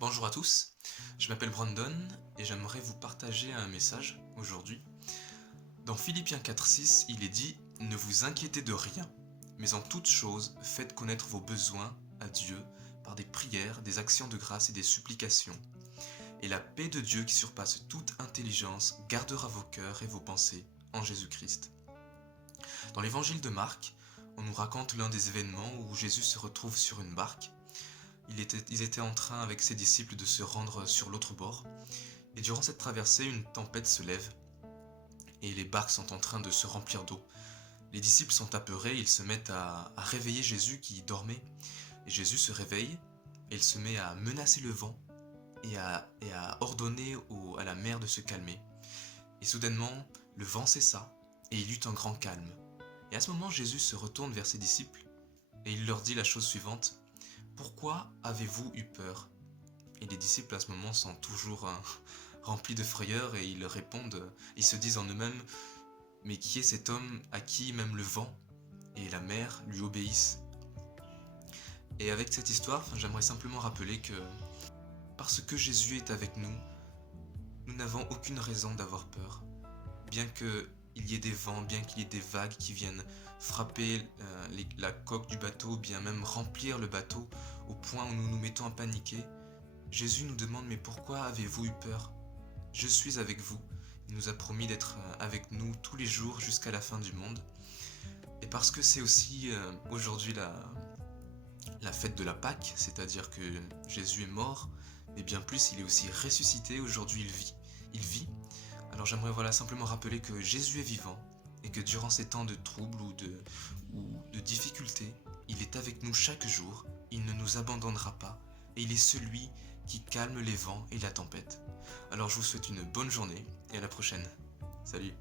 Bonjour à tous, je m'appelle Brandon et j'aimerais vous partager un message aujourd'hui. Dans Philippiens 4,6, il est dit: Ne vous inquiétez de rien, mais en toute chose, faites connaître vos besoins à Dieu par des prières, des actions de grâce et des supplications. Et la paix de Dieu qui surpasse toute intelligence gardera vos cœurs et vos pensées en Jésus-Christ. Dans l'évangile de Marc, on nous raconte l'un des événements où Jésus se retrouve sur une barque. Ils étaient en train avec ses disciples de se rendre sur l'autre bord, et durant cette traversée, une tempête se lève, et les barques sont en train de se remplir d'eau. Les disciples sont apeurés, ils se mettent à réveiller Jésus qui dormait, et Jésus se réveille, et il se met à menacer le vent, et à ordonner à la mer de se calmer. Et soudainement, le vent cessa, et il y eut un grand calme. Et à ce moment, Jésus se retourne vers ses disciples, et il leur dit la chose suivante: Pourquoi avez-vous eu peur? Et les disciples à ce moment sont toujours remplis de frayeur et ils répondent, ils se disent en eux-mêmes: Mais qui est cet homme à qui même le vent et la mer lui obéissent? Et avec cette histoire, j'aimerais simplement rappeler que parce que Jésus est avec nous, nous n'avons aucune raison d'avoir peur. Bien qu'il y ait des vents, bien qu'il y ait des vagues qui viennent frapper la coque du bateau, bien même remplir le bateau au point où nous nous mettons à paniquer, Jésus nous demande: Mais pourquoi avez-vous eu peur? Je suis avec vous. Il nous a promis d'être avec nous tous les jours jusqu'à la fin du monde. Et parce que c'est aussi aujourd'hui la fête de la Pâque, c'est-à-dire que Jésus est mort, mais bien plus, il est aussi ressuscité. Aujourd'hui, il vit. Il vit. Alors j'aimerais simplement rappeler que Jésus est vivant et que durant ces temps de troubles ou de difficultés, il est avec nous chaque jour, il ne nous abandonnera pas et il est celui qui calme les vents et la tempête. Alors je vous souhaite une bonne journée et à la prochaine. Salut!